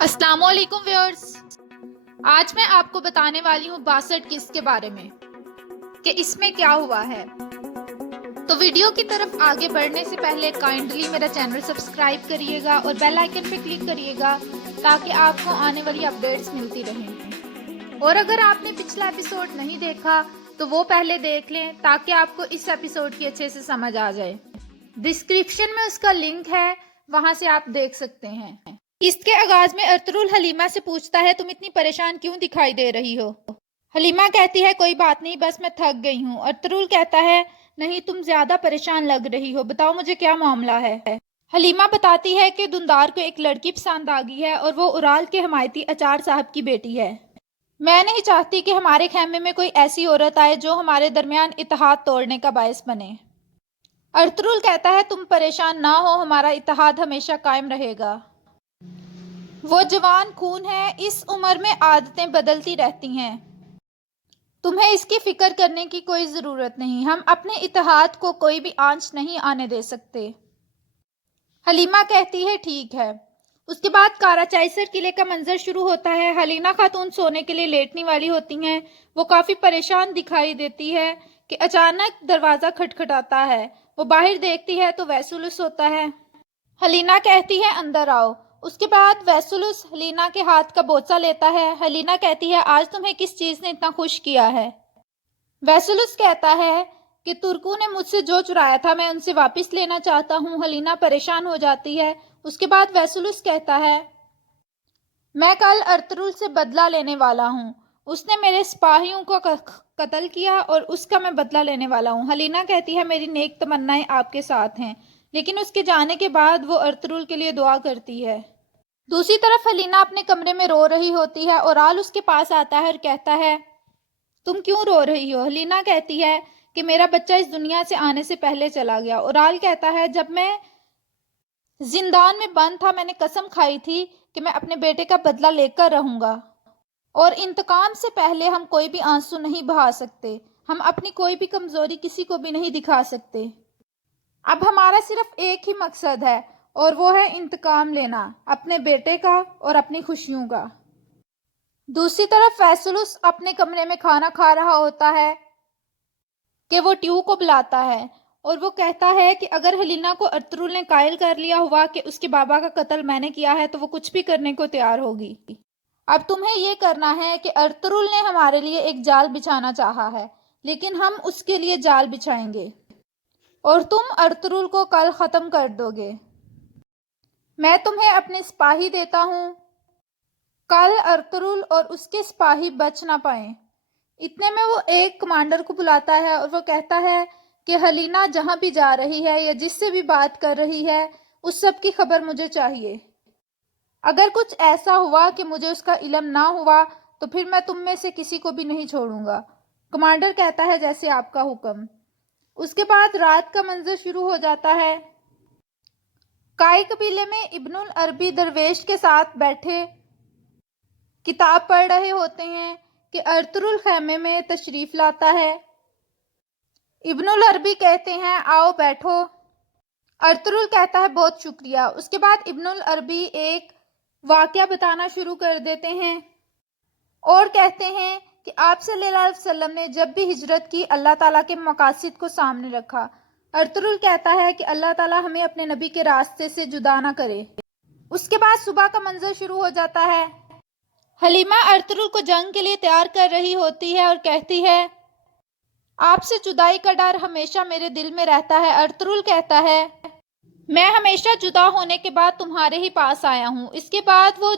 अस्सलाम वालेकुम व्यूअर्स। आज मैं आपको बताने वाली हूँ 62 किस्त के बारे में कि इसमें क्या हुआ है। तो वीडियो की तरफ आगे बढ़ने से पहले काइंडली मेरा चैनल सब्सक्राइब करिएगा और बेल आइकन पे क्लिक करिएगा ताकि आपको आने वाली अपडेट्स मिलती रहें। और अगर आपने पिछला एपिसोड नहीं देखा तो वो पहले देख लें ताकि आपको इस एपिसोड की अच्छे से समझ आ जाए। डिस्क्रिप्शन में उसका लिंक है, वहां से आप देख सकते हैं। इसके आगाज में अर्तुरुल हलीमा से पूछता है, तुम इतनी परेशान क्यों दिखाई दे रही हो? हलीमा कहती है, कोई बात नहीं, बस मैं थक गई हूँ। अर्तुरुल कहता है, नहीं, तुम ज्यादा परेशान लग रही हो, बताओ मुझे क्या मामला है। हलीमा बताती है कि दुंदार को एक लड़की पसंद आ गई है और वो उराल के हमायती अचार साहब की बेटी है। मैं नहीं चाहती कि हमारे खेमे में कोई ऐसी औरत आए जो हमारे दरमियान इत्तेहाद तोड़ने का बायस बने। अर्तुरुल कहता है, तुम परेशान ना हो, हमारा इत्तेहाद हमेशा कायम रहेगा। वो जवान खून है, इस उम्र में आदतें बदलती रहती हैं, तुम्हें इसकी फिक्र करने की कोई ज़रूरत नहीं। हम अपने इत्तेहाद को कोई भी आंच नहीं आने दे सकते। हलीमा कहती है, ठीक है। उसके बाद काराचाइसर किले का मंजर शुरू होता है। हलीना खातून सोने के लिए लेटने वाली होती हैं। वो काफ़ी परेशान दिखाई देती है कि अचानक दरवाज़ा खटखटाता है। वो बाहर देखती है तो वैसुलुस होता है। हलीना कहती है, अंदर आओ। उसके बाद वैसुलुस हलीना के हाथ का बोचा लेता है। हलीना कहती है, आज तुम्हें किस चीज़ ने इतना खुश किया है? वैसुलुस कहता है कि तुर्कू ने मुझसे जो चुराया था मैं उनसे वापस लेना चाहता हूँ। हलीना परेशान हो जाती है। उसके बाद वैसुलुस कहता है, मैं कल अर्तुरुल से बदला लेने वाला हूँ। उसने मेरे सिपाहियों को कत्ल किया और उसका मैं बदला लेने वाला हूँ। हलीना कहती है, मेरी नेक तमन्नाएं आपके साथ हैं, लेकिन उसके जाने के बाद वो अर्तुरुल के लिए दुआ करती है। दूसरी तरफ हलीना अपने कमरे में रो रही होती है और आल उसके पास आता है और कहता है, तुम क्यों रो रही हो? हलीना कहती है कि मेरा बच्चा इस दुनिया से आने से पहले चला गया। और आल कहता है, जब मैं जिंदान में बंद था मैंने कसम खाई थी कि मैं अपने बेटे का बदला लेकर रहूंगा और इंतकाम से पहले हम कोई भी आंसू नहीं बहा सकते। हम अपनी कोई भी कमजोरी किसी को भी नहीं दिखा सकते। अब हमारा सिर्फ एक ही मकसद है और वो है इंतकाम लेना, अपने बेटे का और अपनी खुशियों का। दूसरी तरफ वैसुलुस अपने कमरे में खाना खा रहा होता है कि वो ट्यू को बुलाता है और वो कहता है कि अगर हलीना को अर्तुरुल ने कायल कर लिया हुआ कि उसके बाबा का कत्ल मैंने किया है तो वो कुछ भी करने को तैयार होगी। अब तुम्हें ये करना है कि अर्तुरुल ने हमारे लिए एक जाल बिछाना चाहा है, लेकिन हम उसके लिए जाल बिछाएंगे और तुम अर्तुरुल को कल ख़त्म कर दोगे। मैं तुम्हें अपने सिपाही देता हूँ, कल अर्तुरुल और उसके सिपाही बच ना पाए। इतने में वो एक कमांडर को बुलाता है और वो कहता है कि हलीना जहाँ भी जा रही है या जिससे भी बात कर रही है उस सब की खबर मुझे चाहिए। अगर कुछ ऐसा हुआ कि मुझे उसका इल्म ना हुआ तो फिर मैं तुम में से किसी को भी नहीं छोड़ूंगा। कमांडर कहता है, जैसे आपका हुक्म। उसके बाद रात का मंजर शुरू हो जाता है। काई कबीले में इब्नुल अरबी दरवेश के साथ बैठे किताब पढ़ रहे होते हैं कि अर्तुरुल खेमे में तशरीफ लाता है। इब्नुल अरबी कहते हैं, आओ बैठो। अर्तुरुल कहता है, बहुत शुक्रिया। उसके बाद इब्नुल अरबी एक वाकया बताना शुरू कर देते हैं और कहते हैं कि आप सल्लल्लाहु अलैहि वसल्लम ने जब भी हिजरत की अल्लाह ताला के मकासद को सामने रखा। अर्तुरुल कहता है कि अल्लाह ताला हमें अपने नबी के रास्ते से जुदा ना करे। उसके बाद सुबह का मंजर शुरू हो जाता है। हलीमा अर्तुरुल को जंग के लिए तैयार कर रही होती है और कहती है, आपसे जुदाई का डर हमेशा मेरे दिल में रहता है। अर्तुरुल कहता है, मैं हमेशा जुदा होने के बाद तुम्हारे ही पास आया हूँ। इसके बाद वो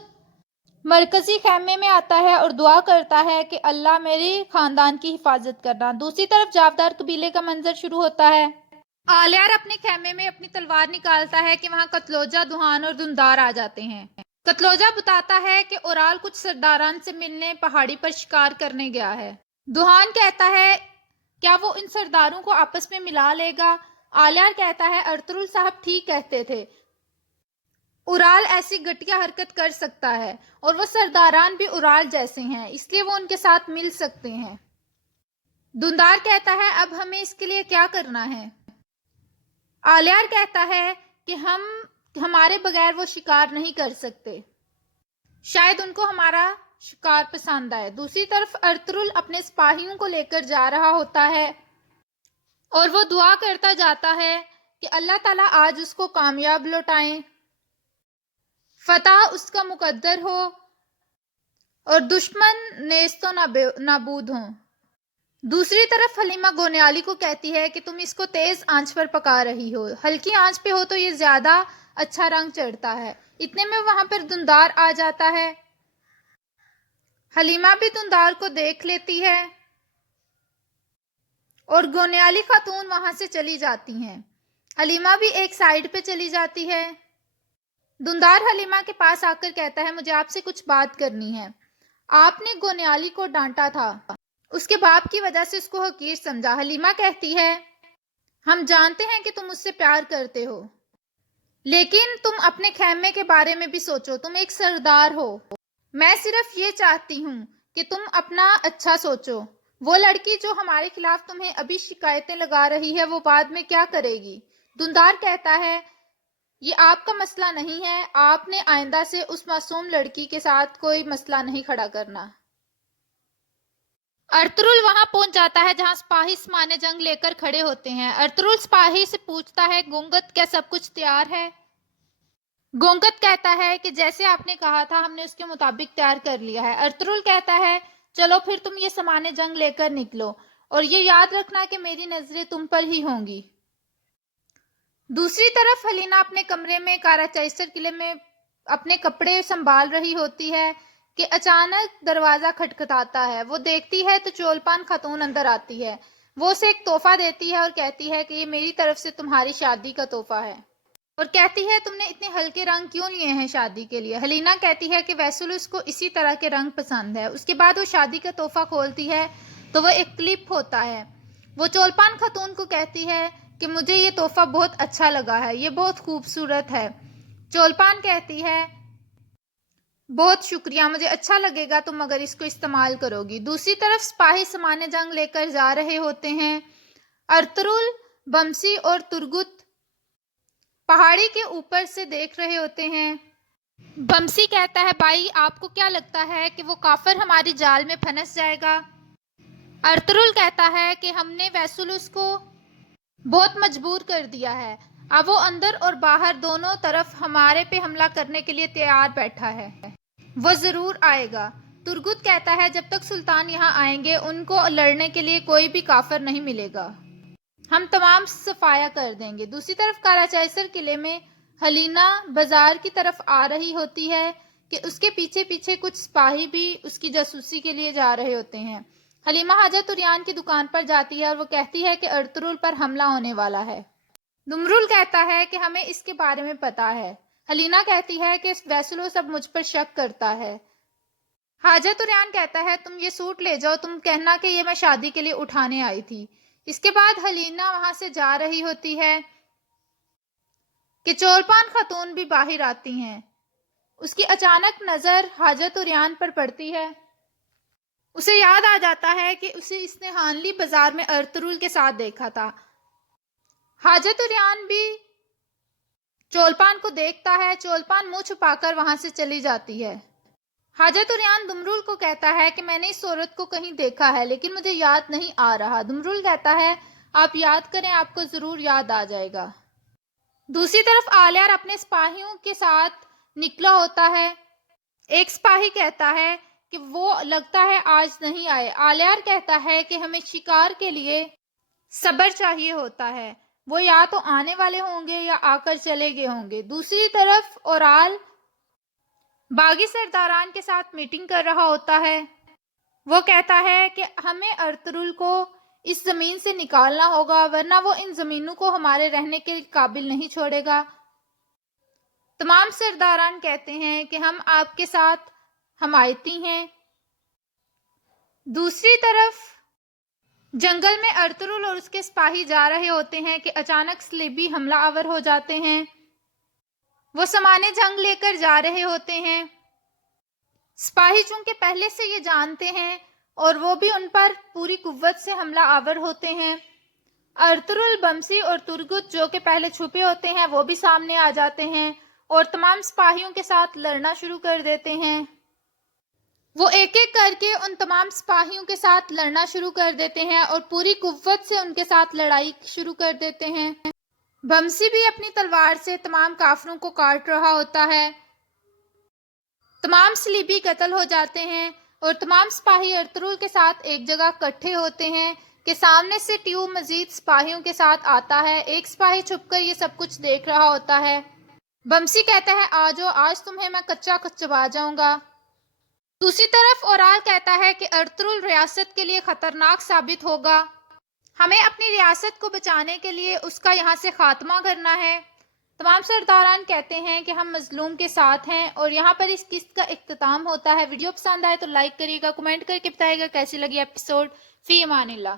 मरकजी खेमे में आता है और दुआ करता है कि अल्लाह मेरे खानदान की हिफाजत करना। दूसरी तरफ जावदार कबीले का मंजर शुरू होता है। आलियार अपने खेमे में अपनी तलवार निकालता है कि वहां कतलोजा, दुहान और दुंदार आ जाते हैं। कतलोजा बताता है कि ओराल कुछ सरदारान से मिलने पहाड़ी पर शिकार करने गया है। दुहान कहता है, क्या वो इन सरदारों को आपस में मिला लेगा? आलियार कहता है, अर्तुरुल साहब ठीक कहते थे, उराल ऐसी घटिया हरकत कर सकता है और वो सरदारान भी उराल जैसे हैं, इसलिए वो उनके साथ मिल सकते हैं। दुंदार कहता है, अब हमें इसके लिए क्या करना है? आलियार कहता है कि हमारे बगैर वो शिकार नहीं कर सकते। शायद उनको हमारा शिकार पसंद आए। दूसरी तरफ अर्तुरुल अपने सिपाहियों को लेकर जा रहा होता है और वो दुआ करता जाता है कि अल्लाह ताला आज उसको कामयाब लौटाएं, फतह उसका मुकद्दर हो और दुश्मन नेस्तो नाबूद हों। दूसरी तरफ हलीमा गोनियाली को कहती है कि तुम इसको तेज आंच पर पका रही हो, हल्की आंच पे हो तो ये ज्यादा अच्छा रंग चढ़ता है। इतने में वहां पर धुंधार आ जाता है। हलीमा भी धुंधार को देख लेती है और गोनियाली खातून वहां से चली जाती हैं। हलीमा भी एक साइड पे चली जाती है। धुंधार हलीमा के पास आकर कहता है, मुझे आपसे कुछ बात करनी है। आपने गोनियाली को डांटा था, उसके बाप की वजह से उसको हकीर समझा। हलीमा कहती है, हम जानते हैं कि तुम मुझसे प्यार करते हो, लेकिन तुम अपने खैमे के बारे में भी सोचो, तुम एक सरदार हो। मैं सिर्फ ये चाहती हूँ कि तुम अपना अच्छा सोचो। वो लड़की जो हमारे खिलाफ तुम्हें अभी शिकायतें लगा रही है, वो बाद में क्या करेगी? धुंधार कहता है, ये आपका मसला नहीं है, आपने आइंदा से उस मासूम लड़की के साथ कोई मसला नहीं खड़ा करना। अर्तुरुल वहां पहुंच जाता है जहां सिपाही सामान्य जंग लेकर खड़े होते हैं। अर्तुरुल सिपाही से पूछता है, गोंगत क्या सब कुछ तैयार है? गोंगत कहता है कि जैसे आपने कहा था हमने उसके मुताबिक तैयार कर लिया है। अर्तुरुल कहता है, चलो फिर तुम ये सामान्य जंग लेकर निकलो और ये याद रखना कि मेरी नजरें तुम पर ही होंगी। दूसरी तरफ हलीना अपने कमरे में काराचाइसर किले में अपने कपड़े संभाल रही होती है कि अचानक दरवाजा खटखटाता है। वो देखती है तो चोलपान खातून अंदर आती है। वो उसे एक तोहफा देती है और कहती है कि ये मेरी तरफ से तुम्हारी शादी का तोहफा है, और कहती है तुमने इतने हल्के रंग क्यों लिए हैं शादी के लिए? हलीना कहती है कि वैसे उसको इसी तरह के रंग पसंद है। उसके बाद वो शादी का तोहफा खोलती है तो वो एक क्लिप होता है। वो चोलपान खातून को कहती है कि मुझे ये तोहफा बहुत अच्छा लगा है, ये बहुत खूबसूरत है। चोलपान कहती है, बहुत शुक्रिया, मुझे अच्छा लगेगा तुम अगर इसको इस्तेमाल करोगी। दूसरी तरफ सिपाही सामान्य जंग लेकर जा रहे होते हैं। अर्तुरुल, बमसी और तुर्गुत पहाड़ी के ऊपर से देख रहे होते हैं। बमसी कहता है, भाई आपको क्या लगता है कि वो काफिर हमारी जाल में फंस जाएगा? अर्तुरुल कहता है कि हमने वैसुलुस को बहुत मजबूर कर दिया है, अब वो अंदर और बाहर दोनों तरफ हमारे पे हमला करने के लिए तैयार बैठा है, वो जरूर आएगा। तुर्गुत कहता है, जब तक सुल्तान यहाँ आएंगे उनको लड़ने के लिए कोई भी काफिर नहीं मिलेगा, हम तमाम सफाया कर देंगे। दूसरी तरफ काराचाइसर किले में हलीना बाजार की तरफ आ रही होती है कि उसके पीछे पीछे कुछ सिपाही भी उसकी जासूसी के लिए जा रहे होते हैं। हलीमा हाजा तुरियान की दुकान पर जाती है और वो कहती है कि अर्तुरुल पर हमला होने वाला है। दुमरुल कहता है कि हमें इसके बारे में पता है। हलीना कहती है कि वैसुलो सब मुझ पर शक करता है। हाजा तुरियान कहता है, तुम ये सूट ले जाओ, तुम कहना कि ये मैं शादी के लिए उठाने आई थी। इसके बाद हलीना वहां से जा रही होती है कि चोलपान खातून भी बाहर आती हैं। उसकी अचानक नजर हाजा तुरियान पर पड़ती है। उसे याद आ जाता है कि उसे इसने हानली बाजार में अर्तुरुल के साथ देखा था। हाजा तुरियान भी चोलपान को देखता है। चोलपान मुंह छुपाकर वहां से चली जाती है। हाजा तुरियान दुमरुल को कहता है कि मैंने इस औरत को कहीं देखा है लेकिन मुझे याद नहीं आ रहा। दुमरुल कहता है, आप याद करें, आपको जरूर याद आ जाएगा। दूसरी तरफ आलियार अपने सिपाहियों के साथ निकला होता है। एक सिपाही कहता है कि वो लगता है आज नहीं आए। आलियार कहता है कि हमें शिकार के लिए सब्र चाहिए होता है, वो या तो आने वाले होंगे या आकर चले गए होंगे। दूसरी तरफ ओराल बागी सरदारान के साथ मीटिंग कर रहा होता है। वो कहता है कि हमें अर्तुरुल को इस जमीन से निकालना होगा, वरना वो इन जमीनों को हमारे रहने के काबिल नहीं छोड़ेगा। तमाम सरदारान कहते हैं कि हम आपके साथ हमायती हैं। दूसरी तरफ जंगल में अर्तुरुल और उसके सिपाही जा रहे होते हैं कि अचानक सलीबी हमला आवर हो जाते हैं। वो सामान्य जंग लेकर जा रहे होते हैं। सिपाही चूंकि पहले से ये जानते हैं और वो भी उन पर पूरी कुव्वत से हमला आवर होते हैं। अर्तुरुल, बमसी और तुर्गुत जो कि पहले छुपे होते हैं वो भी सामने आ जाते हैं اور تمام سپاہیوں کے ساتھ لڑنا شروع کر دیتے ہیں۔ وہ ایک ایک کر کے ان تمام سپاہیوں کے ساتھ لڑنا شروع کر دیتے ہیں اور پوری قوت سے ان کے ساتھ لڑائی شروع کر دیتے ہیں۔ بمسی بھی اپنی تلوار سے تمام کافروں کو کاٹ رہا ہوتا ہے۔ تمام صلیبی قتل ہو جاتے ہیں اور تمام سپاہی ارطغرل کے ساتھ ایک جگہ اکٹھے ہوتے ہیں کہ سامنے سے ٹیو مزید سپاہیوں کے ساتھ آتا ہے۔ ایک سپاہی چھپ کر یہ سب کچھ دیکھ رہا ہوتا ہے۔ بمسی کہتا ہے آجو، آج تمہیں میں کچا چبا جاؤں گا۔ دوسری طرف اورال کہتا ہے کہ ارطغرل ریاست کے لیے خطرناک ثابت ہوگا، ہمیں اپنی ریاست کو بچانے کے لیے اس کا یہاں سے خاتمہ کرنا ہے۔ تمام سرداران کہتے ہیں کہ ہم مظلوم کے ساتھ ہیں، اور یہاں پر اس قسط کا اختتام ہوتا ہے۔ ویڈیو پسند آئے تو لائک کریے گا، کمنٹ کر کے بتائے گا کیسی لگی ایپیسوڈ۔ فی امان اللہ۔